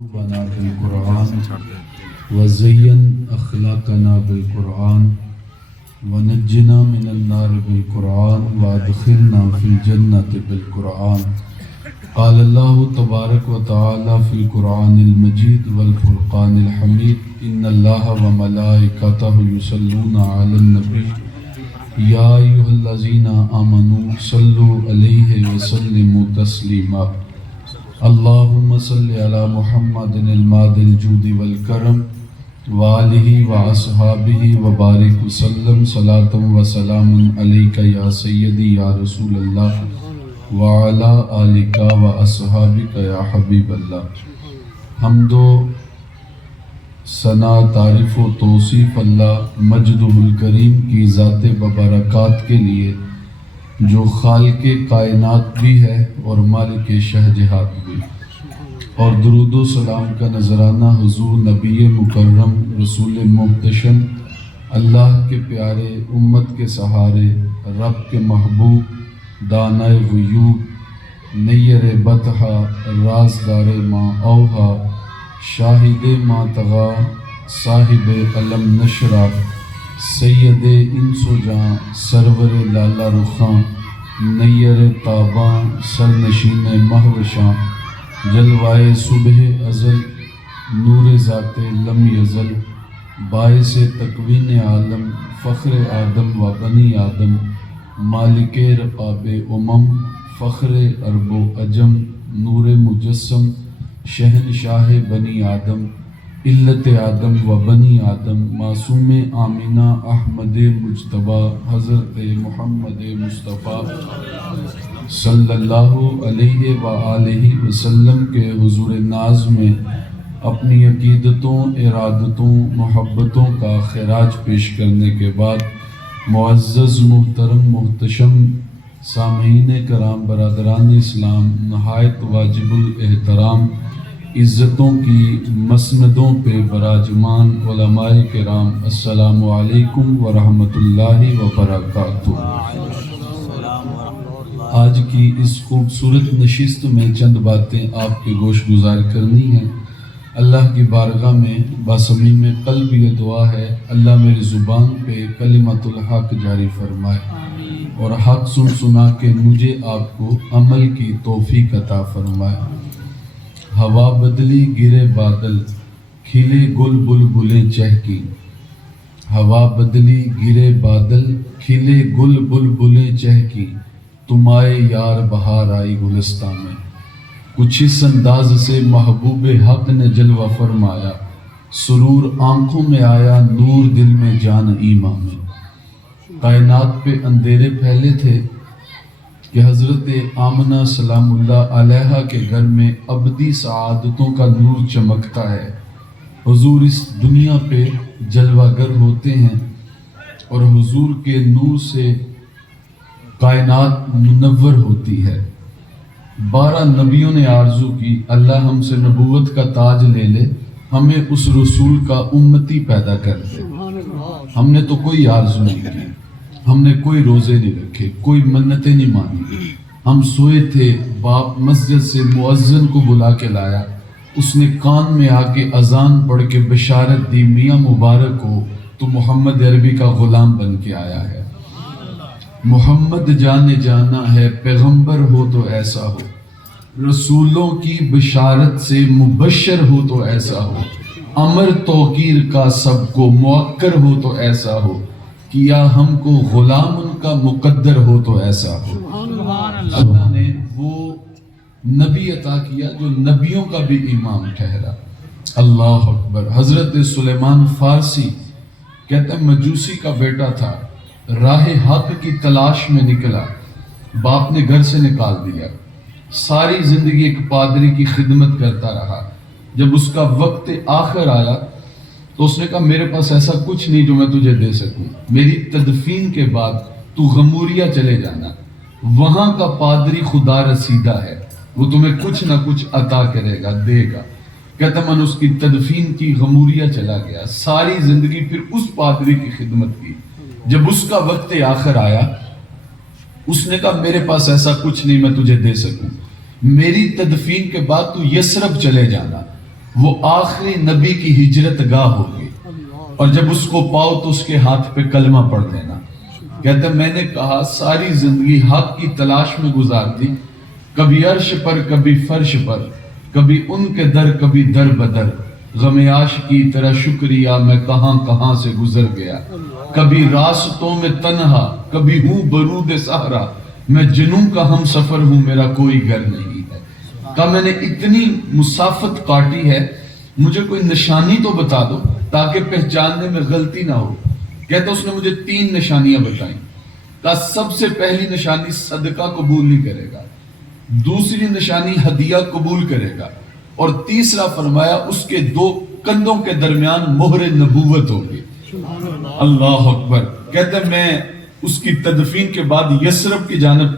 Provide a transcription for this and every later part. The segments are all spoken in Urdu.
بنا بالقرآن وزین اخلاقنا بالقرآن ونجنا من النار بالقرآن وادخلنا فی الجنة بالقرآن قال اللہ تبارک و تعالی فی القرآن المجید والفرقان الحمید ان اللہ وملائکتہ یصلون علی النبی یا ایھا الذین آمنوا صلوا علیہ وسلموا تسلیما اللہم صلی علی محمد الماد الجود والکرم وآلہ واصحابہ وبارک وسلم صلاۃ وسلام علیک یا سیدی یا رسول اللہ وعلی آلک واصحابک یا حبیب اللہ۔ حمد و ثنا تعریف و توصیف اللہ مجدہ الکریم کی ذات ببرکات کے لیے جو خالق کائنات بھی ہے اور مالک شہجہات بھی، اور درود و سلام کا نذرانہ حضور نبی مکرم رسول محتشم اللہ کے پیارے امت کے سہارے رب کے محبوب دانائے غیوب نیر بطحہ رازدار ما اوہا شاہد ما طغا صاحب علم نشرہ سید انس و جاں سرور لالا رخاں نیر تاباں سرنشین مہوشاں جلوائے صبح ازل نور ذات لم یزل باعث تکوین عالم فخر آدم و بنی آدم مالک رقاب فخر عرب و عجم نور مجسم شہنشاہ بنی آدم علت آدم و بنی آدم معصوم آمینہ احمد مجتبیٰ حضرت محمد مصطفیٰ صلی اللہ علیہ وآلہ وسلم کے حضور ناز میں اپنی عقیدتوں ارادتوں محبتوں کا خراج پیش کرنے کے بعد معزز محترم محتشم سامعین کرام برادران اسلام نہایت واجب الاحترام عزتوں کی مسندوں پہ براجمان علماء کرام السلام علیکم ورحمۃ اللہ وبرکاتہ۔ آج کی اس خوبصورت نشست میں چند باتیں آپ کے گوش گزار کرنی ہیں۔ اللہ کی بارگاہ میں باصمیم قلب یہ دعا ہے اللہ میری زبان پہ کلمۃ الحق جاری فرمائے اور حق سن سنا کے مجھے آپ کو عمل کی توفیق عطا فرمائے۔ ہوا بدلی گرے بادل کھلے گل بلبلیں چہکی، ہوا بدلی گرے بادل کھلے گل بلبلیں چہکی، تم آئے یار بہار آئی گلستان میں۔ کچھ اس انداز سے محبوب حق نے جلوہ فرمایا، سرور آنکھوں میں آیا نور دل میں جان ایمان میں۔ کائنات پہ اندھیرے پھیلے تھے کہ حضرت آمنہ سلام اللہ علیہا کے گھر میں ابدی سعادتوں کا نور چمکتا ہے۔ حضور اس دنیا پہ جلوہ گر ہوتے ہیں اور حضور کے نور سے کائنات منور ہوتی ہے۔ 12 نبیوں نے آرزو کی اللہ ہم سے نبوت کا تاج لے لے، ہمیں اس رسول کا امتی پیدا کر دے۔ ہم نے تو کوئی آرزو نہیں کی، ہم نے کوئی روزے نہیں رکھے، کوئی منتیں نہیں مانی۔ ہم سوئے تھے، باپ مسجد سے مؤذن کو بلا کے لایا، اس نے کان میں آ کے اذان پڑھ کے بشارت دی میاں مبارک ہو تو محمد عربی کا غلام بن کے آیا ہے۔ محمد جانے جانا ہے پیغمبر ہو تو ایسا ہو، رسولوں کی بشارت سے مبشر ہو تو ایسا ہو، امر توقیر کا سب کو موقر ہو تو ایسا ہو، کیا ہم کو غلام ان کا مقدر ہو تو ایسا ہو۔ اللہ نے وہ نبی عطا کیا جو نبیوں کا بھی امام ٹھہرا۔ اللہ اکبر۔ حضرت سلیمان فارسی کہتے ہیں مجوسی کا بیٹا تھا، راہ حق کی تلاش میں نکلا، باپ نے گھر سے نکال دیا، ساری زندگی ایک پادری کی خدمت کرتا رہا۔ جب اس کا وقت آخر آیا تو اس نے کہا میرے پاس ایسا کچھ نہیں جو میں تجھے دے سکوں، میری تدفین کے بعد تو غموریا چلے جانا، وہاں کا پادری خدا رسیدہ ہے، وہ تمہیں کچھ نہ کچھ عطا کرے گا، دے گا۔ کہتا من اس کی تدفین کی غموریا چلا گیا، ساری زندگی پھر اس پادری کی خدمت کی۔ جب اس کا وقت آخر آیا اس نے کہا میرے پاس ایسا کچھ نہیں میں تجھے دے سکوں، میری تدفین کے بعد تو یسرب چلے جانا، وہ آخری نبی کی ہجرت گاہ ہوگی، اور جب اس کو پاؤ تو اس کے ہاتھ پہ کلمہ پڑھ دینا۔ کہتا ہے میں نے کہا ساری زندگی حق کی تلاش میں گزار دی، کبھی عرش پر کبھی فرش پر، کبھی ان کے در کبھی در بدر، غم عاشقی تیرا شکریہ میں کہاں کہاں سے گزر گیا، کبھی راستوں میں تنہا کبھی ہوں برود صحرا، میں جنوں کا ہم سفر ہوں میرا کوئی گھر نہیں ہے۔ کہا میں نے اتنی مسافت کاٹی ہے، مجھے کوئی نشانی تو بتا دو تاکہ پہچاننے میں غلطی نہ ہو۔ کہتا اس نے مجھے 3 نشانیاں بتائیں۔ کہا سب سے پہلی نشانی صدقہ قبول نہیں کرے گا، دوسری نشانی ہدیہ قبول کرے گا، اور تیسرا فرمایا اس کے 2 کندھوں کے درمیان مہر نبوت ہوگی۔ اللہ اکبر۔ کہتا میں اس کی تدفین کے بعد یثرب کی جانب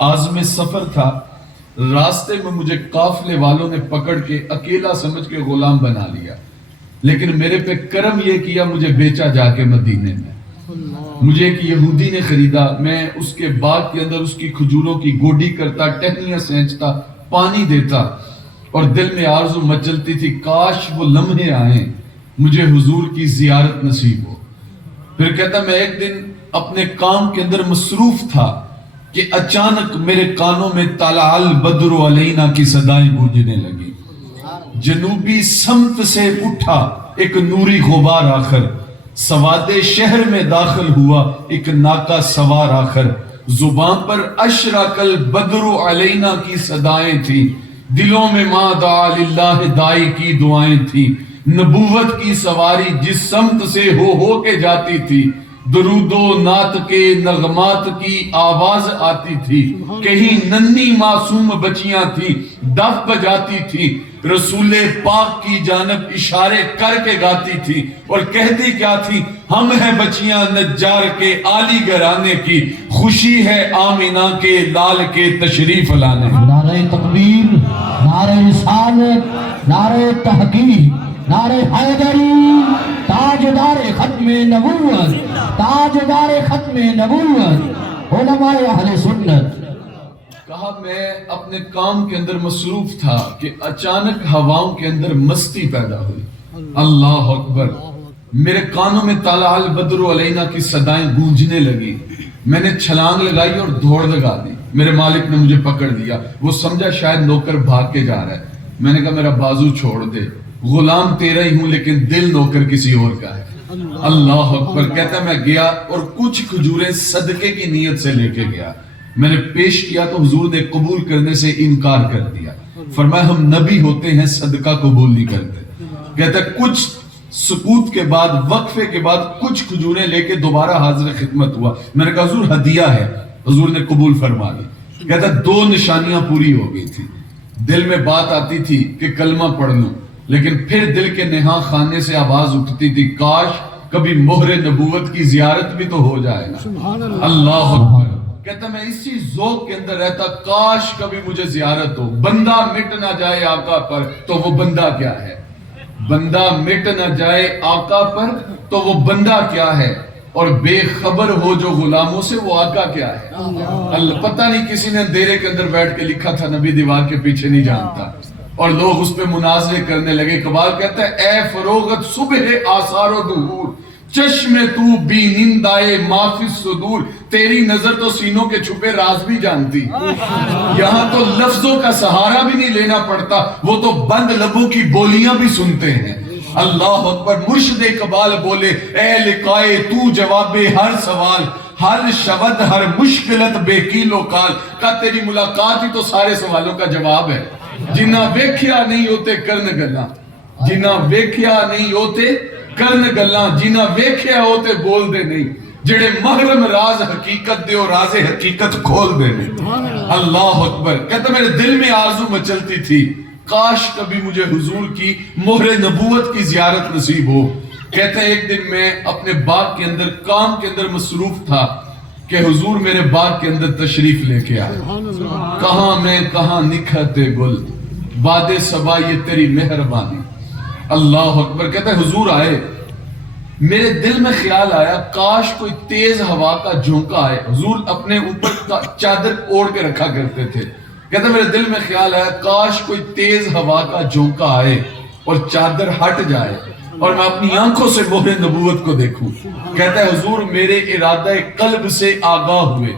عازم سفر تھا، راستے میں مجھے قافلے والوں نے پکڑ کے اکیلا سمجھ کے غلام بنا لیا، لیکن میرے پہ کرم یہ کیا مجھے بیچا جا کے مدینے میں۔ مجھے ایک یہودی نے خریدا، میں اس کے باغ کے اندر اس کی کھجوروں کی گوڈی کرتا، ٹہنیاں سینچتا، پانی دیتا، اور دل میں آرزو مچلتی تھی کاش وہ لمحے آئیں مجھے حضور کی زیارت نصیب ہو۔ پھر کہتا میں ایک دن اپنے کام کے اندر مصروف تھا کہ اچانک میرے کانوں میں طلع البدر علینا کی صدائیں گونجنے لگی، جنوبی سمت سے اٹھا ایک نوری غبار آخر، سواد شہر میں داخل ہوا ایک ناکا سوار آخر، زبان پر اشرق البدر علینا کی صدائیں تھیں، دلوں میں ما دعا للہ دائی کی دعائیں تھیں، نبوت کی سواری جس سمت سے ہو کے جاتی تھی، درود و نعت کے نغمات کی آواز آتی تھی، کہیں ننھی معصوم بچیاں تھی دف بجاتی تھی، رسول پاک کی جانب اشارے کر کے گاتی تھی، اور کہتی کیا تھی ہم ہیں بچیاں نجار کے عالی گھرانے کی، خوشی ہے آمینہ کے لال کے تشریف لانے۔ نعرہ تکبیر، نعرہ رسالت، نعرہ تحقیق، نعرہ حیدری، تاجدار ختم نبوت، تاجدار ختم نبوت، علماء اہل سنت۔ کہا میں اپنے کام کے اندر مصروف تھا کہ اچانک ہواؤں کے اندر مستی پیدا ہوئی، اللہ اکبر۔ میرے کانوں میں طلع البدر علینا کی صدائیں گونجنے لگی، میں نے چھلانگ لگائی اور دوڑ لگا دی، میرے مالک نے مجھے پکڑ لیا، وہ سمجھا شاید نوکر بھاگ کے جا رہا ہے، میں نے کہا میرا بازو چھوڑ دے، غلام تیرا ہی ہوں لیکن دل نوکر کسی اور کا ہے۔ اللہ اکبر۔ کہتا میں گیا اور کچھ کھجوریں صدقے کی نیت سے لے کے گیا، میں نے پیش کیا تو حضور نے قبول کرنے سے انکار کر دیا، فرمایا ہم نبی ہوتے ہیں صدقہ قبول نہیں کرتے۔ کہتا کچھ سکوت کے بعد، وقفے کے بعد کچھ کھجوریں لے کے دوبارہ حاضر خدمت ہوا، میں نے کہا حضور ہدیہ ہے، حضور نے قبول فرما لی۔ کہتا 2 نشانیاں پوری ہو گئی تھی، دل میں بات آتی تھی کہ کلمہ پڑھ لوں، لیکن پھر دل کے نہاں خانے سے آواز اٹھتی تھی کاش کبھی مہر نبوت کی زیارت بھی تو ہو جائے نا۔ اللہ اکبر۔ کہتا میں اسی ذوق کے اندر رہتا کاش کبھی مجھے زیارت ہو، بندہ مٹ نہ جائے آقا پر تو وہ بندہ کیا ہے، بندہ مٹ نہ جائے آقا پر تو وہ بندہ کیا ہے، اور بے خبر ہو جو غلاموں سے وہ آقا کیا ہے۔ اللہ پتہ نہیں کسی نے اندھیرے کے اندر بیٹھ کے لکھا تھا نبی دیوار کے پیچھے نہیں جانتا، اور لوگ اس پہ مناظرے کرنے لگے۔ اقبال کہتا ہے اے فروغت صبح آثار و ظہور، چشم تو بینندائے ما فی الصدور، تیری نظر تو سینوں کے چھپے راز بھی جانتی، یہاں تو لفظوں کا سہارا بھی نہیں لینا پڑتا، وہ تو بند لبوں کی بولیاں بھی سنتے ہیں۔ اللہ اکبر۔ مرشد اقبال بولے اے لقائے تو جواب ہر سوال، ہر شبد ہر مشکلت بے کیل و کال، کا تیری ملاقات ہی تو سارے سوالوں کا جواب ہے۔ جنہ ویکھیا نہیں ہوتے کرن گلاں، جنہ ویکھیا نہیں ہوتے کرن گلاں، جنہ ویکھیا ہوتے بول دے نہیں، جڑے محرم راز حقیقت دے اور راز حقیقت کھول دے نہیں۔ اللہ اکبر۔ کہتا میرے دل میں آرزو مچلتی تھی کاش کبھی مجھے حضور کی مہر نبوت کی زیارت نصیب ہو۔ کہتا ہے ایک دن میں اپنے باغ کے اندر کام کے اندر مصروف تھا کہ حضور میرے باغ کے اندر تشریف لے کے آئے، کہاں میں کہاں نکھرتے گل، باد صبا یہ تیری مہربانی۔ اللہ اکبر۔ کہتا ہے حضور آئے، میرے دل میں خیال آیا کاش کوئی تیز ہوا کا جھونکا آئے، حضور اپنے اوپر چادر اوڑھ کے رکھا کرتے تھے، کہتا میرے دل میں خیال آیا کاش کوئی تیز ہوا کا جھونکا آئے اور چادر ہٹ جائے اور میں اپنی آنکھوں سے مہر نبوت کو دیکھوں. کہتا ہے حضور میرے ارادہ قلب سے آگاہ ہوئے.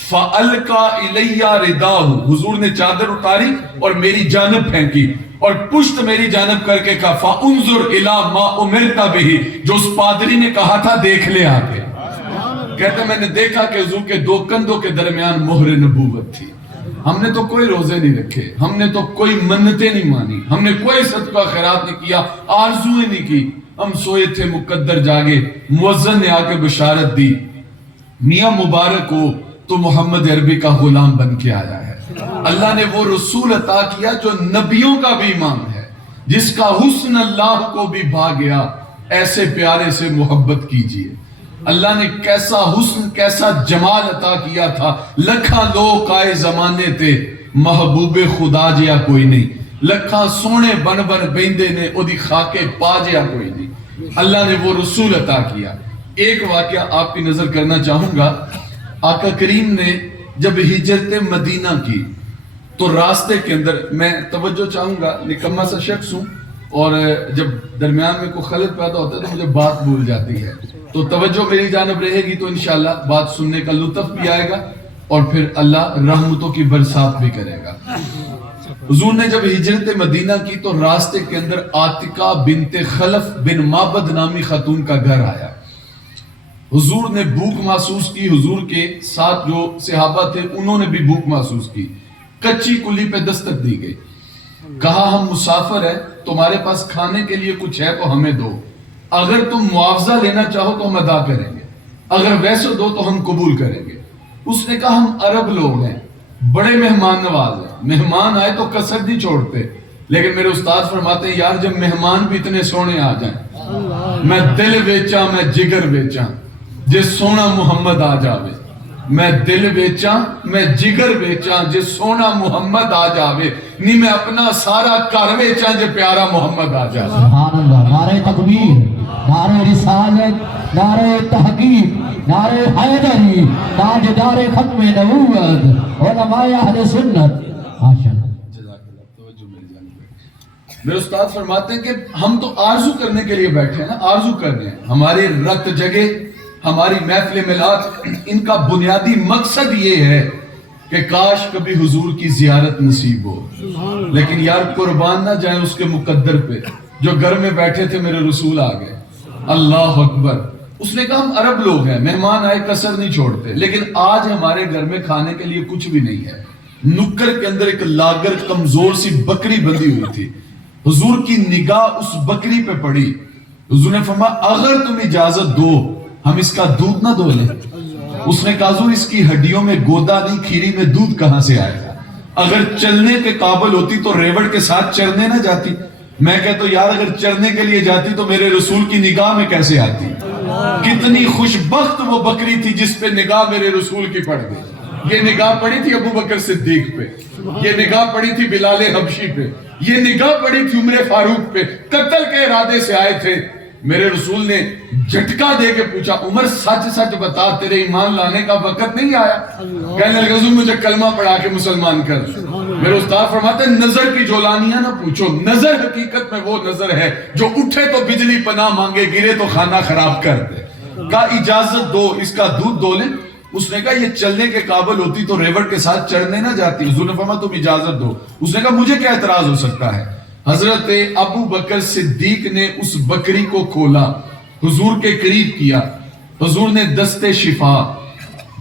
فَأَلْقَى إِلَيَّ رِدَاهُ, حضور نے چادر اتاری اور میری جانب پھینکی اور پشت میری جانب کر کے کہا فَأُنظُرْ إِلَى مَا أُمِرْتَ بِهِ, جو اس پادری نے کہا تھا دیکھ لے آگے. کہتے میں نے دیکھا کہ حضور کے دو کندھوں کے درمیان مہر نبوت تھی. ہم نے تو کوئی روزے نہیں رکھے, ہم نے تو کوئی منتیں نہیں مانی, ہم نے کوئی صدقہ خیرات نہیں کیا, آرزویں نہیں کی. ہم سوئے تھے, مقدر جاگے, مؤذن نے آ کے بشارت دی میاں مبارک ہو تو محمد عربی کا غلام بن کے آیا ہے. اللہ نے وہ رسول عطا کیا جو نبیوں کا بھی امام ہے, جس کا حسن اللہ کو بھی بھا گیا. ایسے پیارے سے محبت کیجئے. اللہ نے کیسا حسن کیسا جمال عطا کیا تھا. لکھاں لوگ آئے زمانے تے محبوب خدا جیا کوئی نہیں, لکھاں سونے بن بن بیندے نے او دی خاکے پا جیا کوئی نہیں. اللہ نے وہ رسول عطا کیا. ایک واقعہ آپ کی نظر کرنا چاہوں گا. آقا کریم نے جب ہجرت مدینہ کی تو راستے کے اندر, میں توجہ چاہوں گا, نکما سا شخص ہوں اور جب درمیان میں کوئی خلط پیدا ہوتا ہے تو مجھے بات بھول جاتی ہے, تو توجہ میری جانب رہے گی تو انشاءاللہ بات سننے کا لطف بھی آئے گا اور پھر اللہ رحمتوں کی برسات بھی کرے گا. حضور نے جب ہجرت مدینہ کی تو راستے کے اندر عاتقہ بنت خلف بن معبد نامی خاتون کا گھر آیا. حضور نے بھوک محسوس کی, حضور کے ساتھ جو صحابہ تھے انہوں نے بھی بھوک محسوس کی. کچی کلی پہ دستک دی گئی, کہا ہم مسافر ہیں, تمہارے پاس کھانے کے لیے کچھ ہے تو ہمیں دو, اگر تم معاوضہ لینا چاہو تو ہم ادا کریں گے, اگر ویسے دو تو ہم قبول کریں گے. اس نے کہا ہم عرب لوگ ہیں, بڑے مہمان نواز ہیں, مہمان آئے تو کسر نہیں چھوڑتے, لیکن میرے استاد فرماتے ہیں یار جب مہمان بھی اتنے سونے آ جائیں, میں دل بیچاں میں جگر بیچاں جے سونا محمد آ جاوے, میں دل بیچاں میں جگر بیچاں جے سونا محمد آ جاوے, نہیں میں اپنا سارا کر بیچاں جے پیارا محمد آ جاوے. سبحان اللہ. نعرہ تکبیر, نعرہ رسالت, نعرہ تحقیق, نعرہ حیدری, تاجدار ختم نبوت, علماء اہل سنت. ماشاءاللہ. میرے استاد فرماتے ہیں کہ ہم تو آرزو کرنے کے لیے بیٹھے ہیں نا, آرزو کرنے ہیں. ہمارے رت جگے, ہماری محفل ملاد, ان کا بنیادی مقصد یہ ہے کہ کاش کبھی حضور کی زیارت نصیب ہو. لیکن یار قربان نہ جائیں اس کے مقدر پہ, جو گھر میں بیٹھے تھے میرے رسول آ گئے. اللہ اکبر. اس نے کہا ہم عرب لوگ ہیں, مہمان آئے کسر نہیں چھوڑتے, لیکن آج ہمارے گھر میں کھانے کے لیے کچھ بھی نہیں ہے. نکر کے اندر ایک لاگر کمزور سی بکری بندھی ہوئی تھی. حضور کی نگاہ اس بکری پہ پڑی. حضور نے فرمایا اگر تم اجازت دو ہم اس کا دودھ نہ دو لیں. اس نے کہا حضور اس کی ہڈیوں میں گودا نہیں, کھیری میں دودھ کہاں سے آئے گا؟ اگر چلنے کے قابل ہوتی تو ریوڑ کے ساتھ چرنے نہ جاتی. میں کہتا ہوں یار اگر چرنے کے لیے جاتی تو میرے رسول کی نگاہ میں کیسے آتی؟ کتنی خوشبخت وہ بکری تھی جس پہ نگاہ میرے رسول کی پڑ گئی. یہ نگاہ پڑی تھی ابو بکر صدیق پہ, یہ نگاہ پڑی تھی بلال حبشی پہ, یہ نگاہ پڑی تھی عمر فاروق پہ. قتل کے ارادے سے آئے تھے. میرے رسول نے جھٹکا دے کے پوچھا عمر سچ سچ بتا تیرے ایمان لانے کا وقت نہیں آیا؟ کہنے لگے حضور مجھے کلمہ پڑھا کے مسلمان کر. میرے استاد فرماتے ہیں نظر کی جولانیاں نہ پوچھو, نظر حقیقت میں وہ نظر ہے جو اٹھے تو بجلی پناہ مانگے, گرے تو کھانا خراب کر دے. کہا اجازت دو اس کا دودھ دو لیں. اس نے کہا یہ چلنے کے قابل ہوتی تو ریوڑ کے ساتھ چڑھنے نہ جاتی. حضور نے فرمایا تم اجازت دو. اس نے کہا مجھے کیا اعتراض ہو سکتا ہے. حضرت ابو بکر صدیق نے اس بکری کو کھولا, حضور کے قریب کیا. حضور نے دست شفا,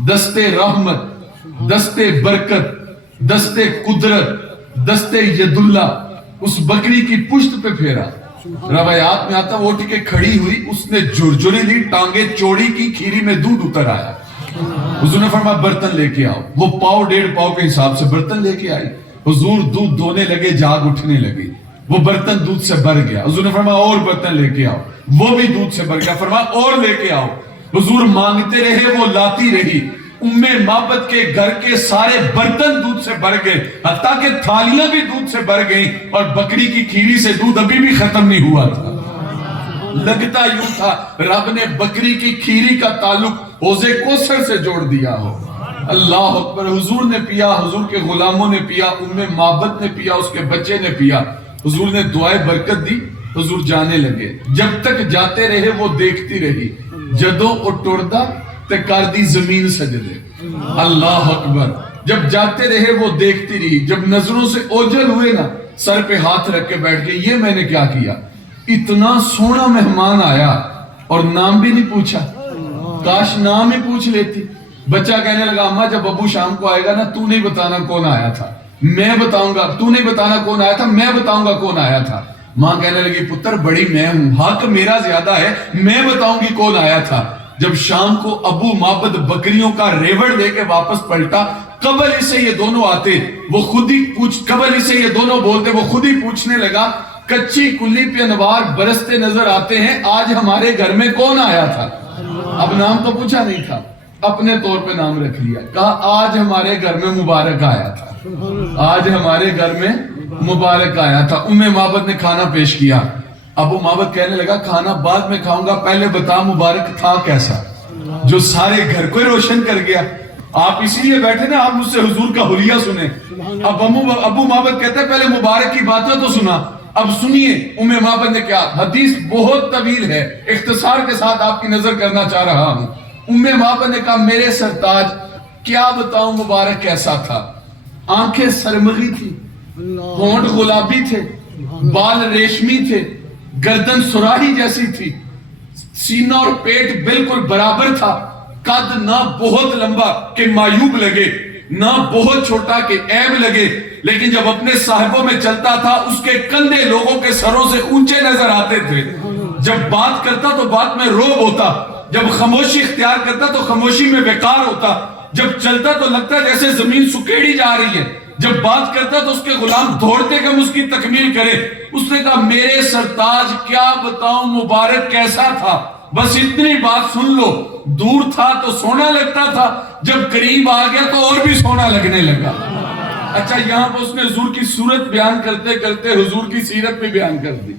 دست رحمت, دست برکت, دست قدرت, دست ید اللہ اس بکری کی پشت پہ پھیرا. روایات میں آتا وہ اٹھ کے کھڑی ہوئی, اس نے جھرجھری لی, ٹانگیں چوڑی کی, کھیری میں دودھ اتر آیا. حضور نے فرمایا برتن لے کے آؤ. وہ پاؤ ڈیڑھ پاؤ کے حساب سے برتن لے کے آئی. حضور دودھ دھونے لگے, جاگ اٹھنے لگی. وہ برتن دودھ سے بھر گیا. حضور نے فرمایا اور برتن لے کے آؤ. وہ بھی دودھ سے بھر گیا. فرمایا اور لے کے آؤ. حضور مانگتے رہے, وہ لاتی رہی. معبد کے گھر کے سارے برتن دودھ سے بھر گئے, حتیٰ کہ تھالیاں بھی دودھ سے بھر گئیں, اور بکری کی کھیری سے دودھ ابھی بھی ختم نہیں ہوا تھا. لگتا یوں تھا رب نے بکری کی کھیری کا تعلق حوض کوثر سے جوڑ دیا ہو. اللہ اکبر. حضور نے پیا, حضور کے غلاموں نے پیا, معبد نے پیا, اس کے بچے نے پیا. حضور نے دعائے برکت دی، حضور جانے لگے، جب تک جاتے رہے وہ دیکھتی رہی، جدوں وہ ٹردا تے کر دی زمین سجدے، اللہ اکبر، جب جاتے رہے وہ دیکھتی رہی، جب نظروں سے اوجھل ہوئے نا سر پہ ہاتھ رکھ کے بیٹھ گئی، یہ میں نے کیا کیا، اتنا سونا مہمان آیا اور نام بھی نہیں پوچھا، کاش نام ہی پوچھ لیتی۔ بچہ کہنے لگا اماں جب ابو شام کو آئے گا نا تو نہیں بتانا کون آیا تھا، میں بتاؤں گا، تو نہیں بتانا کون آیا تھا، میں بتاؤں گا کون آیا تھا۔ ماں کہنے لگی پتر بڑی میں ہوں، حق میرا زیادہ ہے، میں بتاؤں گی کون آیا تھا۔ جب شام کو ابو معبد بکریوں کا ریوڑ لے کے واپس پلٹا، قبل اسے یہ دونوں آتے، وہ خود ہی قبل اسے یہ دونوں بولتے، وہ خود ہی پوچھنے لگا کچی کلی پہ انوار برستے نظر آتے ہیں، آج ہمارے گھر میں کون آیا تھا؟ اب نام تو پوچھا نہیں تھا، اپنے طور پہ نام رکھ لیا، کہا آج ہمارے گھر میں مبارک آیا تھا، آج ہمارے گھر میں مبارک آیا تھا۔ ام معبد نے کھانا پیش کیا، ابو معبد کہنے لگا کھانا بعد میں کھاؤں گا، پہلے بتا مبارک تھا کیسا، جو سارے گھر کو ہی روشن کر گیا۔ آپ اسی لیے بیٹھے نا، آپ مجھ سے حضور کا حلیہ سنیں۔ اب ابو معبد کہتے ہیں پہلے مبارک کی باتیں تو سنا، اب سنیے ام معبد نے کیا، حدیث بہت طویل ہے، اختصار کے ساتھ آپ کی نظر کرنا چاہ رہا ہوں۔ ام معبد نے کہا میرے سرتاج کیا بتاؤں مبارک کیسا تھا، آنکھیں سرمغی تھی، ہونٹ گلابی تھے، بال ریشمی تھے، گردن سراہی جیسی تھی، سینہ اور پیٹ بالکل برابر تھا، قد نہ بہت لمبا کہ معیوب لگے، نہ بہت چھوٹا کہ عیب لگے، لیکن جب اپنے صاحبوں میں چلتا تھا اس کے کندھے لوگوں کے سروں سے اونچے نظر آتے تھے، جب بات کرتا تو بات میں روب ہوتا، جب خاموشی اختیار کرتا تو خاموشی میں وقار ہوتا، جب چلتا تو لگتا جیسے زمین سکیڑی جا رہی ہے، جب بات کرتا تو اس کے غلام دوڑتے کہ ہم اس کی تکمیل کرے۔ اس نے کہا میرے سرتاج کیا بتاؤں مبارک کیسا تھا، بس اتنی بات سن لو، دور تھا تو سونا لگتا تھا، جب قریب آ گیا تو اور بھی سونا لگنے لگا۔ اچھا یہاں پر اس نے حضور کی صورت بیان کرتے کرتے حضور کی سیرت بھی بیان کر دی۔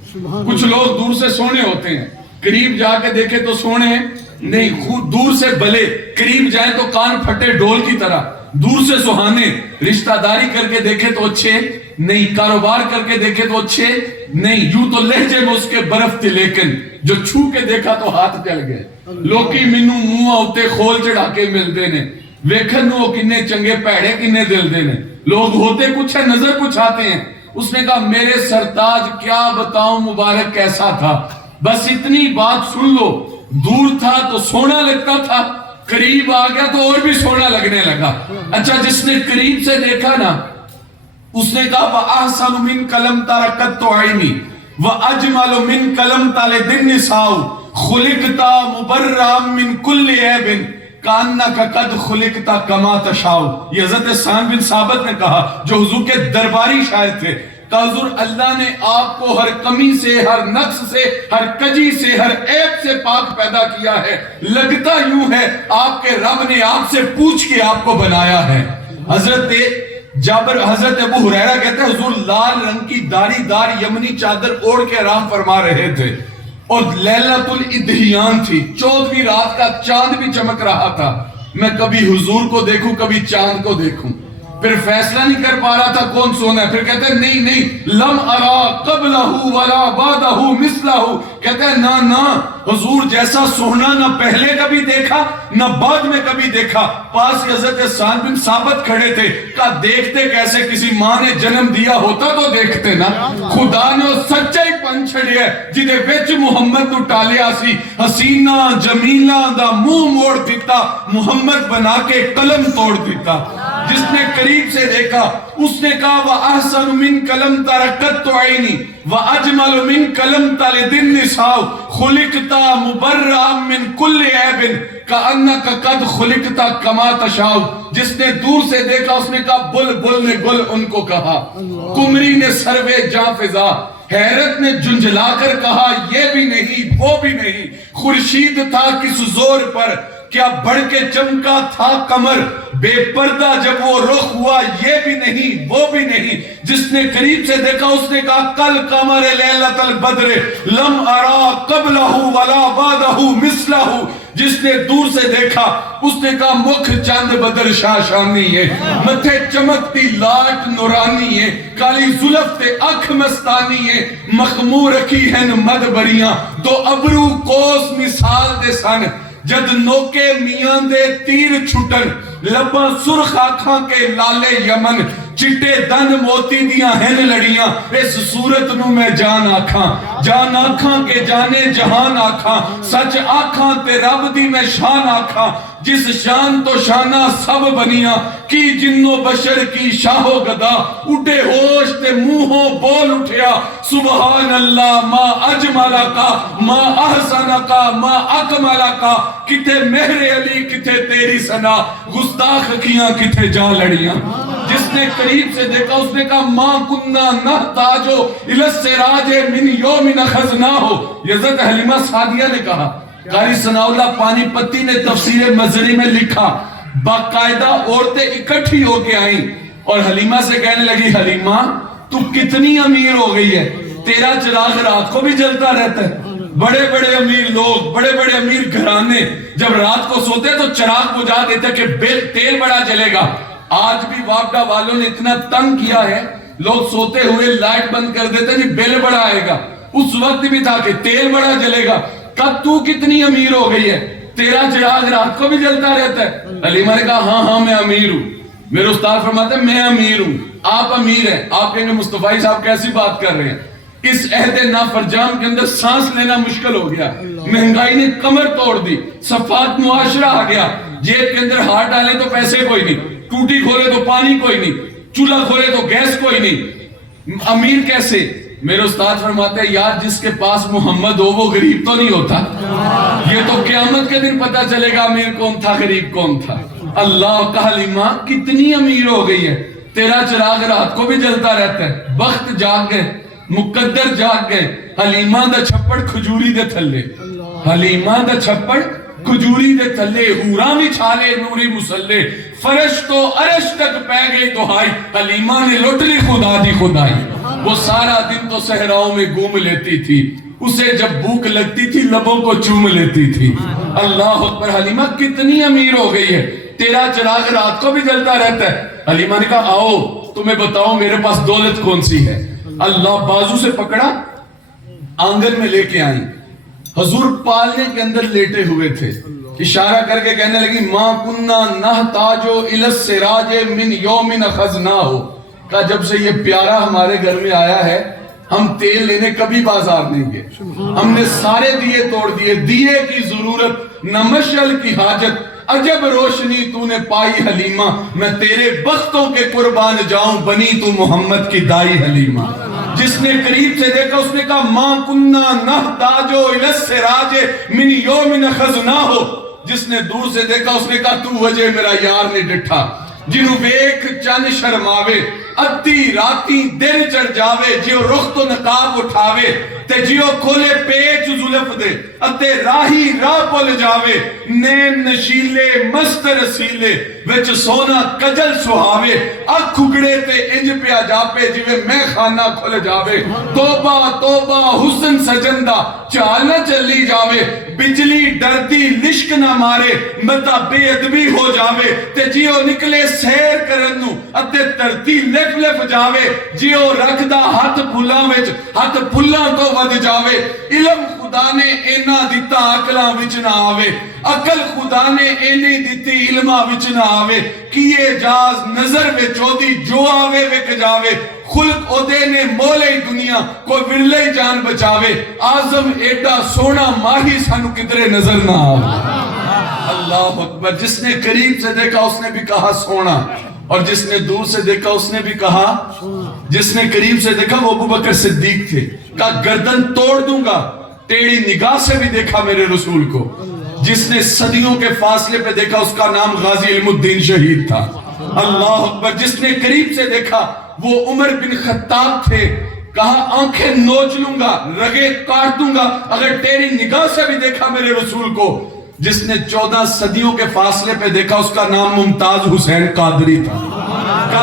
کچھ لوگ دور سے سونے ہوتے ہیں، قریب جا کے دیکھے تو سونے نہیں، خود دور سے بھلے، قریب جائیں تو کان پھٹے ڈول کی طرح، دور سے سہانے، رشتہ داری کر کے دیکھے تو اچھے نہیں، کاروبار کر کے دیکھے تو اچھے نہیں، یوں تو لہجے میں اس کے برف تھے، لیکن جو چھو کے دیکھا تو ہاتھ چل گئے۔ لوکی مینوں منہ ہوتے کھول چڑھا کے ملتے نے، ویکھن نو کنے چنگے پیڑے کنے دل دے نے، لوگ ہوتے کچھ ہے نظر کچھ آتے ہیں۔ اس نے کہا میرے سرتاج کیا بتاؤں مبارک کیسا تھا، بس اتنی بات سن لو، دور تھا تو سونا لگتا تھا، قریب آ گیا تو اور بھی سونا لگنے لگا۔ اچھا جس نے قریب سے دیکھا نا، اس نے کہا وَأَحْسَنُ مِنْكَ لَمْ تَرَ قَطُّ عَيْنِي وَأَجْمَلُ مِنْكَ لَمْ تَلِدِ النِّسَاءُ خُلِقْتَ مُبَرَّأً مِنْ كُلِّ عَيْبٍ كَأَنَّكَ قَدْ خُلِقْتَ كَمَا تَشَاءُ۔ یہ حضرت سعد بن ثابت نے کہا جو حضور کے درباری شاعر تھے، کہ حضور اللہ نے آپ کو ہر کمی سے، ہر نقص سے، ہر کجی سے، ہر عیب سے پاک پیدا کیا ہے، لگتا یوں ہے آپ کے رب نے آپ سے پوچھ کے آپ کو بنایا ہے۔ حضرت ابو ہریرہ کہتے ہیں حضور لال رنگ کی داڑھی دار یمنی چادر اوڑھ کے آرام فرما رہے تھے، اور لیلۃ الادحیان تھی، 14ویں رات کا چاند بھی چمک رہا تھا۔ میں کبھی حضور کو دیکھوں کبھی چاند کو دیکھوں، پھر فیصلہ نہیں کر پا رہا تھا کون سونا ہے، پھر کہتے ہیں نہیں نہیں لم ارا قبلہ ولا بعدہ مثلہ، کہتے ہیں نہ حضور جیسا سونا نہ پہلے کبھی دیکھا نہ بعد میں کبھی دیکھا۔ پاس حضرت سعد بن ثابت کھڑے تھے، کہا دیکھتے کیسے، کسی ماں نے جنم دیا ہوتا تو دیکھتے نا، خدا نے سچائی پن چھڑیا جدے وچ محمد نو ٹالیا سی، حسینہ جمیلہ دا منہ موڑ دیتا، محمد بنا کے قلم توڑ دیتا۔ جس نے قریب سے دیکھا اس نے کہا وَأَحْسَنُ مِنْكَ لَمْ تَرَ قَطُّ عَيْنِي وَأَجْمَلُ مِنْكَ لَمْ تَلِدِ النِّسَاءُ خُلِقْتَ مُبَرَّأً مِنْ كُلِّ عَيْبٍ كَأَنَّكَ قَدْ خُلِقْتَ كَمَا تَشَاءُ۔ جس نے دور سے دیکھا اس نے کہا بلبل نے گل ان کو کہا، قمری نے سروے جاں فضا، حیرت نے جنجلا کر کہا یہ بھی نہیں وہ بھی نہیں، خورشید تھا کس زور پر کیا بڑھ کے چمکا تھا قمر، بے پردہ جب وہ رخ ہوا یہ بھی نہیں وہ بھی نہیں۔ جس نے قریب سے دیکھا اس نے کہا کل قمر لیلۃ البدر لم ارا قبلہ ولا بعدہ مثلہ۔ جس نے دور سے دیکھا اس نے کہا مکھ چند بدر شاشانی ہے، متھے چمکتی لاٹ نورانی ہے، کالی زلف تے اکھ مستانی ہے، مخمور رکھی ہیں مد بریاں تو ابرو کوس مثال دے سن، جد نوکے میاں دے تیر چھٹن لباں سرخ آنکھاں کے لالے یمن، چٹے دن موتی دیاں ہیں لڑیاں، اس صورت نو میں جان آکھاں کے جانے جہان آکھاں، سچ آکھاں تے رب دی میں شان آکھاں، جس شان تو شانہ سب بنیاں کی جنو بشر کی شاہو گدا، اٹھے ہوش تے منہوں بول اٹھیا سبحان اللہ ما اجملہ کا ما احسنہ کا ما اکملہ کا، کتے مہر علی کتے تیری سنا، گستاخ کیاں کتے جا لڑیاں۔ جس نے قریب سے دیکھا اس نے کہا ماں کننا نحتاجو الاسراج من یوم نخزناہو، حضرت حلیمہ سعدیہ نے کہا، قاری ثناء اللہ پانی پتی نے تفسیر مزری میں لکھا، باقاعدہ عورتیں اکٹھی ہو کے آئیں اور حلیمہ سے کہنے لگی حلیمہ تو کتنی امیر ہو گئی ہے، تیرا چراغ رات کو بھی جلتا رہتا ہے۔ بڑے بڑے امیر لوگ، بڑے بڑے امیر گھرانے جب رات کو سوتے تو چراغ بجھا دیتے کہ تیل بڑا جلے گا۔ آج بھی واپڈا والوں نے اتنا تنگ کیا ہے، لوگ سوتے ہوئے لائٹ بند کر دیتے جی بل بڑا آئے گا، اس وقت بھی تھا کہ تیل بڑا جلے گا۔ کب تو کتنی امیر ہو گئی ہے، تیرا چراغ رات کو بھی جلتا رہتا ہے۔ حلیمہ نے کہا ہاں میں امیر ہوں۔ میرے استاد فرماتے ہیں میں امیر ہوں، آپ امیر ہیں۔ آپ کہیں گے مصطفی صاحب کیسی بات کر رہے ہیں، اس عہد نافرجام کے اندر سانس لینا مشکل ہو گیا، مہنگائی نے کمر توڑ دی، صفات معاشرہ آ گیا، جیب کے اندر ہاتھ ڈالے تو پیسے کوئی نہیں، ٹوٹی کھولے تو پانی کوئی نہیں، چولہا کھولے تو گیس کوئی نہیں، امیر کیسے؟ میرے استاد فرماتے ہیں یار جس کے پاس محمد ہو وہ غریب تو نہیں ہوتا، یہ تو قیامت کے دن پتا چلے گا امیر کون تھا غریب کون تھا۔ اللہ کا حلیمہ کتنی امیر ہو گئی ہے، تیرا چراغ رات کو بھی جلتا رہتا ہے۔ وقت جاگ گئے، مقدر جاگ گئے، حلیمہ دا چھپڑ کھجوری دے تھلے، حلیمہ دا چھپڑ کھجوری دے تھلے، حوراں بھی چھالے نوری مسلے، فرش تو عرش تک پہ گئی دہائی، حلیمہ نے لٹ لی خدا دی خدائی۔ وہ سارا دن تو صحراؤں میں گھوم لیتی تھی، اسے جب بھوک لگتی تھی لبوں کو چوم لیتی تھی۔ اللہ اکبر، حلیمہ کتنی امیر ہو گئی ہے، تیرا چراغ رات کو بھی جلتا رہتا ہے۔ حلیمہ نے کہا آؤ تمہیں بتاؤ میرے پاس دولت کون سی ہے۔ اللہ بازو سے پکڑا، آنگن میں لے کے آئیں، حضور پالنے کے اندر لیٹے ہوئے تھے، اشارہ کر کے کہنے لگی ماں کننا نحتاجو الی السراج من یوم نخزناہو، کہا جب سے یہ پیارا ہمارے گھر میں آیا ہے ہم تیل لینے کبھی بازار نہیں گئے، ہم نے سارے دیے توڑ دیے، دیے کی ضرورت نہ مشعل کی حاجت، عجب روشنی تو نے پائی حلیمہ، میں تیرے بختوں کے قربان جاؤں بنی تو محمد کی دائی حلیمہ۔ جس نے قریب سے دیکھا اس نے کہا ماں کننا نحتاجو الی السراج من یوم نخزناہو، جس نے دور سے دیکھا اس نے کہا تو وجہ میرا یار نے ڈٹھا، جنہوں بیک چن شرماوے، ادھی راتی دل چڑھ جاوے، جیو رخ تو نقاب اٹھاوے، تے جیو کھولے پیچ زلف دے، اتے راہی راہ پل جاوے، نین نشیلے مست رسیلے، وچ سونا کجل سہاوے، اکھ اگڑے تے انج پیا جاپے جوے میں خانہ کھل جاوے، توبہ توبہ حسن سجندہ چال نہ چلی جاوے، بجلی ڈردی لشک نہ مارے، متا بے ادبی ہو جاوے، تے جیو نکلے سیر کرنو، اتے ترتی لف لف جاوے، جیو رکھ دا ہاتھ پھلاں وچ، ہاتھ پھلاں تو ود جاوے، علم خدا نے اینا دیتا عقلاں وچ نہ آوے، عقل خدا نے اینی دیتی علماں وچ نہ آوے، کیے جاز نظر میں چودی جو آوے وک جاوے، خلق عدے نے مولے دنیا کوئی ورلے جان بچاوے، آزم ایڈا سونا ماہی سانو کدرے نظر نہ آوے۔ اللہ اکبر، جس نے قریب سے دیکھا اس نے بھی کہا سونا، اور جس نے دور سے دیکھا اس نے بھی کہا، جس نے قریب سے دیکھا وہ ابو بکر صدیق تھے، کہا گردن توڑ دوں گا، ٹیڑھی نگاہ سے بھی دیکھا میرے رسول کو۔ جس نے صدیوں کے فاصلے پہ دیکھا اس کا نام غازی علم الدین شہید تھا۔ اللہ اکبر، جس نے قریب سے دیکھا وہ عمر بن خطاب تھے، کہا آنکھیں نوچ لوں گا، رگے کاٹ دوں گا اگر ٹیڑھی نگاہ سے بھی دیکھا میرے رسول کو۔ جس نے 14 صدیوں کے فاصلے پہ دیکھا اس کا نام ممتاز حسین قادری تھا، کہا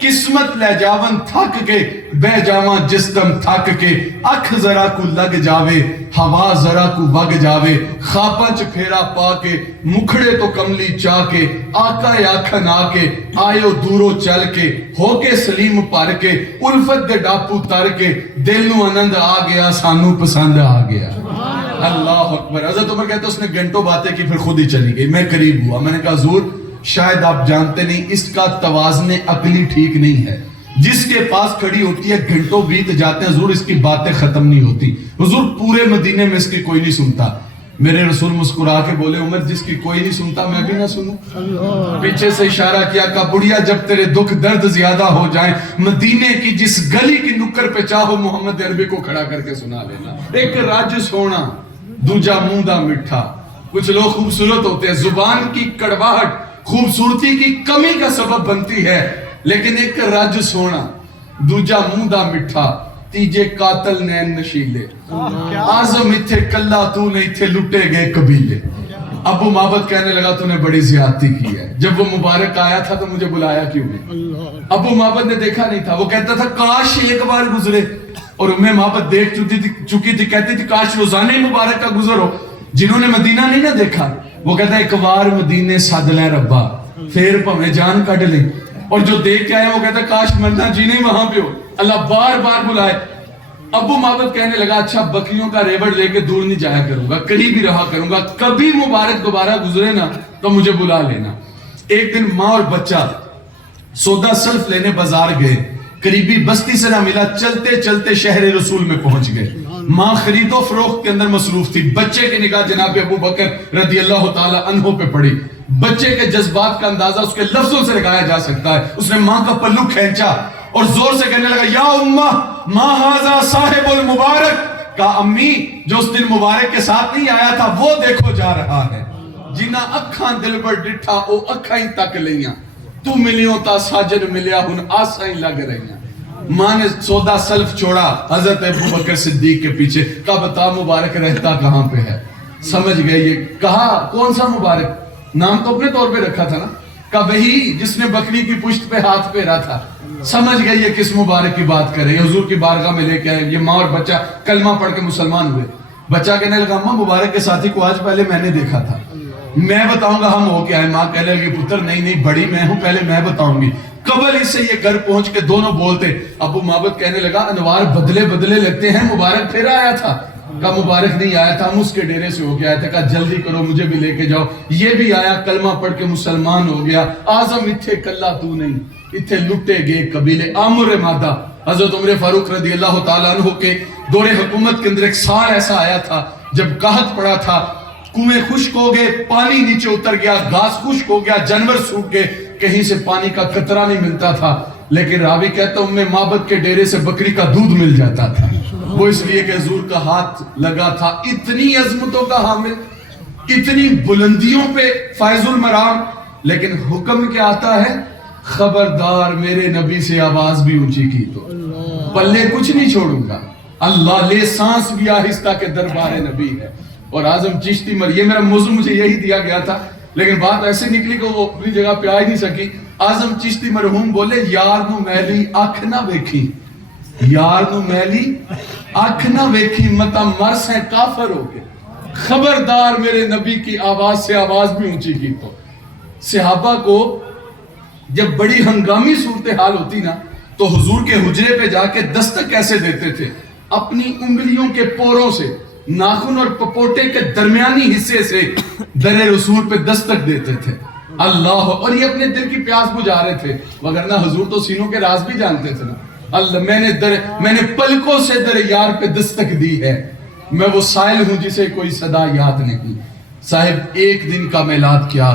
قسمت لے جاون تھک کے بہ جاواں جسم تھک کے اکھ ذرا کو لگ جاوے ہوا ذرا کو وگ جاوے خواباں چ پھیرا پا کے مکھڑے تو کملی چاہ کے آقا آکھن آ کے آئیو دورو چل کے ہو کے سلیم پر کے الفت دے ڈاپو تر کے دل نو آنند آ گیا سانو پسند آ گیا اللہ اکبر حضرت عمر کہتے اس نے گھنٹوں باتیں کی پھر خود ہی چلی گئی میں قریب ہوا میں نے کہا حضور شاید آپ جانتے نہیں اس کا توازن عقلی ٹھیک نہیں ہے جس کے پاس کھڑی ہوتی ہے گھنٹوں بیت جاتے ہیں حضور اس کی باتیں ختم نہیں ہوتی حضور پورے مدینے میں اس کی کوئی نہیں سنتا میرے رسول مسکرا کے بولے عمر جس کی کوئی نہیں سنتا میں بھی نہ سنوں پیچھے سے اشارہ کیا کہا بڑھیا جب تیرے دکھ درد زیادہ ہو جائیں مدینے کی جس گلی کی نکر پہ چاہو محمد عربی کو کھڑا کر کے سنا لینا ایک راج سونا دوجا منہ دا مٹھا کچھ لوگ خوبصورت ہوتے ہیں زبان کی کڑواہٹ خوبصورتی کی کمی کا سبب بنتی ہے لیکن ایک رج سونا دوجا منہ دا مٹھا تیجے قاتل نین نشیلے آزم اتھے کلا تو نے اتھے لٹے گئے قبیلے ابو مابد کہنے لگا تو نے بڑی زیادتی کی ہے جب وہ مبارک آیا تھا تو مجھے بلایا کیوں نہیں ابو مابد نے دیکھا نہیں تھا وہ کہتا تھا کاش ایک بار گزرے اور امیں مابد دیکھ چکی تھی کہتی تھی کاش روزانے مبارک کا گزر ہو جنہوں نے مدینہ نہیں نہ دیکھا وہ کہتا ہے ایک بار مدینے سد لیں ربا پھر پمیں جان کٹ لیں اور جو دیکھ کے آئے وہ کہتا ہے کاش مرنا جی نہیں وہاں پہ ہو اللہ بار بار بلائے ابو مابد کہنے لگا اچھا بکریوں کا ریوڑ لے کے دور نہیں جایا کروں گا قریب ہی رہا کروں گا کبھی مبارک دوبارہ گزرے نا تو مجھے بلا لینا ایک دن ماں اور بچہ سودا سلف لینے بازار گئے قریبی بستی سے نہ ملا چلتے چلتے شہر رسول میں پہنچ گئے ماں خرید و فروخت کے اندر مصروف تھی بچے کی نگاہ جناب ابو بکر رضی اللہ تعالی عنہ پہ پڑی بچے کے جذبات کا اندازہ اس کے لفظوں سے لگایا جا سکتا ہے اس نے ماں کا پلو کھینچا اور زور سے کہنے لگا یا امہ ما ھذا صاحب المبارک کہا امی جو اس دن مبارک کے ساتھ نہیں آیا تھا وہ دیکھو جا رہا ہے جنہ اکھاں دل پر ڈٹھا او اکھاں ہی تک لیاں تو ملیوں تا ساجن ملیا ہن آساں ہی لگ رہیاں ماں نے سودا سلف چھوڑا حضرت ابو بکر صدیق کے پیچھے کہا بتا مبارک رہتا کہاں پہ ہے سمجھ گئے یہ کہا کون سا مبارک نام تو اپنے طور پہ رکھا تھا نا کہا وہی جس نے بکری کی پشت پہ ہاتھ پھیرا تھا سمجھ گئے یہ کس مبارک کی بات کرے یہ حضور کی بارگاہ میں لے کے آئے یہ ماں اور بچہ کلمہ پڑھ کے مسلمان ہوئے بچہ کہنے لگا اماں مبارک کے ساتھی کو آج پہلے میں نے دیکھا تھا میں بتاؤں گا ہم ہو کے آئے ماں کہنے لگی پتر نہیں بڑی میں ہوں پہلے میں بتاؤں گی قبل اس سے یہ گھر پہنچ کے دونوں بولتے ابو مابد کہنے لگا انوار بدلے لگتے ہیں مبارک پھر آیا تھا کہا مبارک نہیں آیا تھا ہم اس کے ڈیرے سے ہو کے آیا تھا کہا جلدی کرو مجھے بھی لے کے جاؤ یہ بھی آیا کلمہ پڑھ کے مسلمان ہو گیا آزم اتھے کلا تو نہیں اتھے لٹے گئے قبیلے عامر مادہ حضرت عمر فاروق رضی اللہ تعالیٰ عنہ کے دور حکومت کے اندر ایک سال ایسا آیا تھا جب قحط پڑا تھا کنویں خشک ہو گئے پانی نیچے اتر گیا گھاس خشک ہو گیا جانور سوکھ گئے کہیں سے پانی کا قطرہ نہیں ملتا تھا لیکن راوی کہتا ہوں میں مابد کے ڈیرے سے بکری کا دودھ مل جاتا تھا وہ اس لیے کہ حضور کا ہاتھ لگا تھا اتنی عظمتوں کا حامل اتنی بلندیوں پہ فائز المرام لیکن حکم کیا آتا ہے خبردار میرے نبی سے آواز بھی اونچی کی تو پلے کچھ نہیں چھوڑوں گا اللہ لے سانس بھی آہستہ کے دربار نبی ہے اور اعظم چشتی یہ میرا موضوع مجھے یہی دیا گیا تھا لیکن بات ایسے نکلی کہ وہ اپنی جگہ پہ آ ہی نہیں سکی اعظم چشتی مرحوم بولے یار نو میلی اکھ نہ ویکھی یار نو میلی اکھ نہ ویکھی متا مرس ہے کافر ہو کے خبردار میرے نبی کی آواز سے آواز بھی اونچی کی تو صحابہ کو جب بڑی ہنگامی صورتحال ہوتی نا تو حضور کے حجرے پہ جا کے دستک کیسے دیتے تھے اپنی انگلیوں کے پوروں سے ناخن اور پپوٹے کے درمیانی حصے سے در رسول پہ دستک دیتے تھے اللہ اور یہ اپنے دل کی پیاس بجھا رہے تھے وگرنہ حضور تو سینوں کے راز بھی جانتے تھے نا اللہ میں نے پلکوں سے در یار پہ دستک دی ہے میں وہ سائل ہوں جسے کوئی صدا یاد نہیں صاحب ایک دن کا میلاد کیا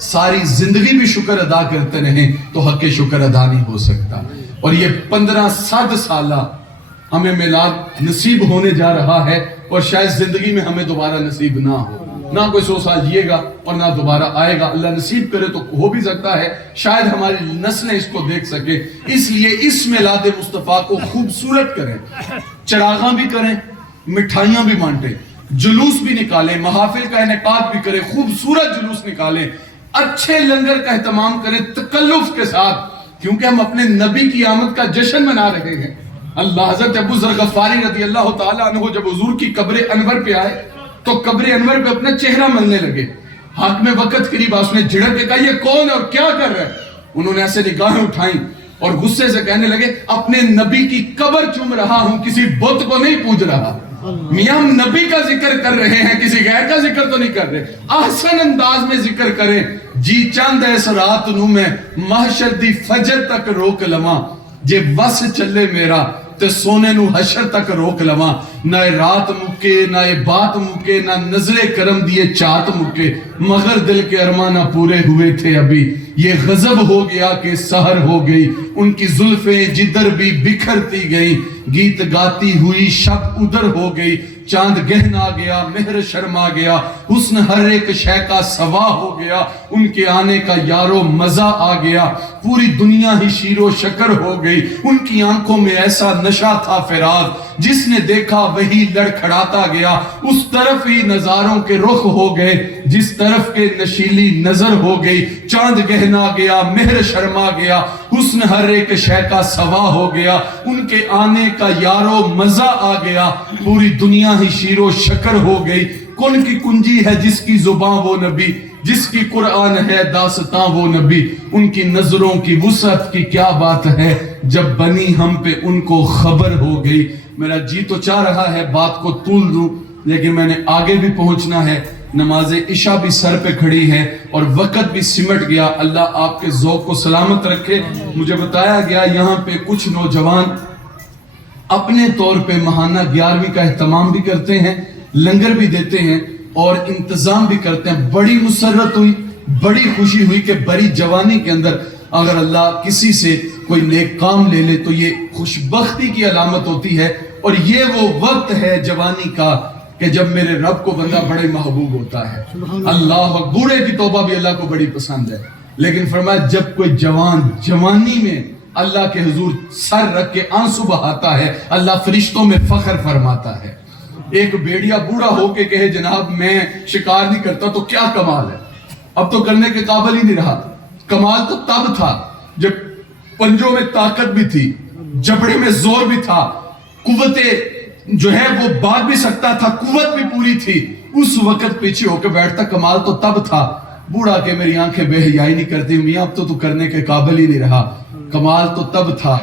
ساری زندگی بھی شکر ادا کرتے رہیں تو حق شکر ادا نہیں ہو سکتا اور یہ 1500 سالہ ہمیں میلاد نصیب ہونے جا رہا ہے اور شاید زندگی میں ہمیں دوبارہ نصیب نہ ہو نہ کوئی 100 سال جیے گا اور نہ دوبارہ آئے گا اللہ نصیب کرے تو ہو بھی سکتا ہے شاید ہماری نسلیں اس کو دیکھ سکے اس لیے اس میلاد مصطفیٰ کو خوبصورت کریں چراغاں بھی کریں مٹھائیاں بھی بانٹیں جلوس بھی نکالیں محافل کا انعقاد بھی کریں خوبصورت جلوس نکالیں اچھے لنگر کا اہتمام کریں تکلف کے ساتھ کیونکہ ہم اپنے نبی کی آمد کا جشن منا رہے ہیں۔ اللہ حضرت ابو ذر غفاری رضی اللہ تعالیٰ عنہ جب حضور کی قبر انور پہ آئے تو قبر انور پہ اپنا چہرہ ملنے لگے۔ حاکم وقت قریب اس نے جھڑک کے کہا یہ کون ہے اور کیا کر رہا ہے؟ انہوں نے ایسے نگاہیں اٹھائیں اور غصے سے کہنے لگے اپنے نبی کی قبر چوم رہا ہوں، کسی بت کو نہیں پوج رہا۔ میاں ہم نبی کا ذکر کر رہے ہیں، کسی غیر کا ذکر تو نہیں کر رہے۔ احسن انداز میں ذکر کریں۔ جی چند اس رات نو میں محشر دی فجر تک روک لواں، جے وس چلے میرا تے سونے نو حشر تک روک لواں۔ نہ رات مکے نہ بات مکے نہ نظر کرم دیے چات مکے، مگر دل کے ارمان نہ پورے ہوئے تھے ابھی۔ یہ غضب ہو گیا کہ سحر ہو گئی، ان کی زلفیں جدھر بھی بکھرتی گئیں، گیت گاتی ہوئی شب ادھر ہو گئی۔ چاند گہنا گیا مہر شرما گیا، حسن ہر ایک شے کا سوا ہو گیا، ان کے آنے کا یارو مزہ آ گیا، پوری دنیا ہی شیر و شکر ہو گئی۔ ان کی آنکھوں میں ایسا نشہ تھا فراق، جس نے دیکھا وہی لڑکھڑاتا گیا، اس طرف ہی نظاروں کے رخ ہو گئے جس طرف کے نشیلی نظر ہو گئی۔ چاند گہنا گیا مہر شرما گیا، حسن ہر ایک شے کا سوا ہو گیا، ان کے آنے کا یارو مزہ آ گیا، پوری دنیا ہی شیر و شکر ہو گئی۔ کن کی کنجی ہے جس کی زباں وہ نبی، جس کی قرآن ہے داستاں وہ نبی، ان کی نظروں کی وسعت کی کیا بات ہے، جب بنی ہم پہ ان کو خبر ہو گئی۔ میرا جی تو چاہ رہا ہے بات کو طول دوں، لیکن میں نے آگے بھی پہنچنا ہے۔ نماز عشاء بھی سر پہ کھڑی ہے اور وقت بھی سمٹ گیا۔ اللہ آپ کے ذوق کو سلامت رکھے۔ مجھے بتایا گیا یہاں پہ کچھ نوجوان اپنے طور پہ ماہانہ 11ویں کا اہتمام بھی کرتے ہیں، لنگر بھی دیتے ہیں اور انتظام بھی کرتے ہیں۔ بڑی مسرت ہوئی، بڑی خوشی ہوئی کہ بڑی جوانی کے اندر اگر اللہ کسی سے کوئی نیک کام لے لے تو یہ خوشبختی کی علامت ہوتی ہے، اور یہ وہ وقت ہے جوانی کا کہ جب میرے رب کو بندہ بڑے محبوب ہوتا ہے۔ اللہ بوڑھے کی توبہ بھی اللہ کو بڑی پسند ہے، لیکن فرمایا جب کوئی جوان جوانی میں اللہ کے حضور سر رکھ کے آنسو بہاتا ہے، اللہ فرشتوں میں فخر فرماتا ہے۔ ایک بیڑیا بوڑھا ہو کے کہے جناب میں شکار نہیں کرتا تو کیا کمال ہے، اب تو کرنے کے قابل ہی نہیں رہا۔ کمال تو تب تھا جب پنجوں میں طاقت بھی تھی، جبڑے میں زور بھی تھا، قوت جو ہے وہ بات بھی سکتا تھا، قوت بھی پوری تھی، اس وقت پیچھے ہو کے بیٹھتا۔ کمال تو تب تھا۔ بوڑھا کہ میری آنکھیں بے حیائی نہیں کرتی، میاں اب تو کرنے کے قابل ہی نہیں رہا۔ کمال تو تب تھا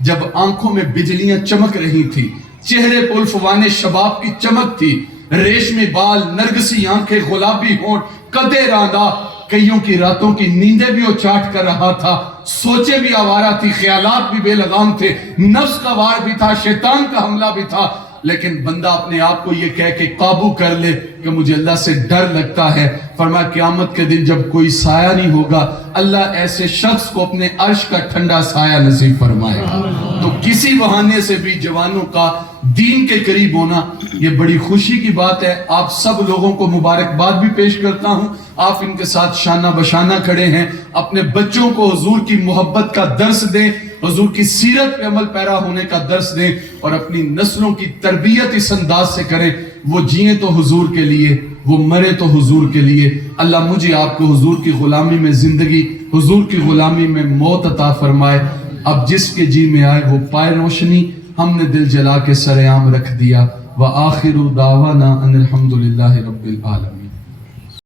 جب آنکھوں میں بجلیاں چمک رہی تھی، چہرے پہ الفوان شباب کی چمک تھی، ریشمی بال، نرگسی آنکھیں، گلابی ہونٹ، قدِ راندہ، کئیوں کی راتوں کی نیندیں بھی وہ چاٹ کر رہا تھا، سوچیں بھی آوارہ تھی، خیالات بھی بے لگام تھے، نفس کا وار بھی تھا، شیطان کا حملہ بھی تھا، لیکن بندہ اپنے آپ کو یہ کہہ کے قابو کر لے کہ مجھے اللہ سے ڈر لگتا ہے۔ فرمایا قیامت کے دن جب کوئی سایہ نہیں ہوگا، اللہ ایسے شخص کو اپنے عرش کا ٹھنڈا سایہ نصیب فرمائے گا۔ تو کسی بہانے سے بھی جوانوں کا دین کے قریب ہونا یہ بڑی خوشی کی بات ہے۔ آپ سب لوگوں کو مبارکباد بھی پیش کرتا ہوں، آپ ان کے ساتھ شانہ بشانہ کھڑے ہیں۔ اپنے بچوں کو حضور کی محبت کا درس دیں، حضور کی سیرت پہ عمل پیرا ہونے کا درس دیں، اور اپنی نسلوں کی تربیت اس انداز سے کریں، وہ جئیں تو حضور کے لیے، وہ مرے تو حضور کے لیے۔ اللہ مجھے آپ کو حضور کی غلامی میں زندگی، حضور کی غلامی میں موت عطا فرمائے۔ اب جس کے جی میں آئے وہ پائے روشنی، ہم نے دل جلا کے سر عام رکھ دیا۔ وآخر دعوانا ان الحمدللہ رب العالمین۔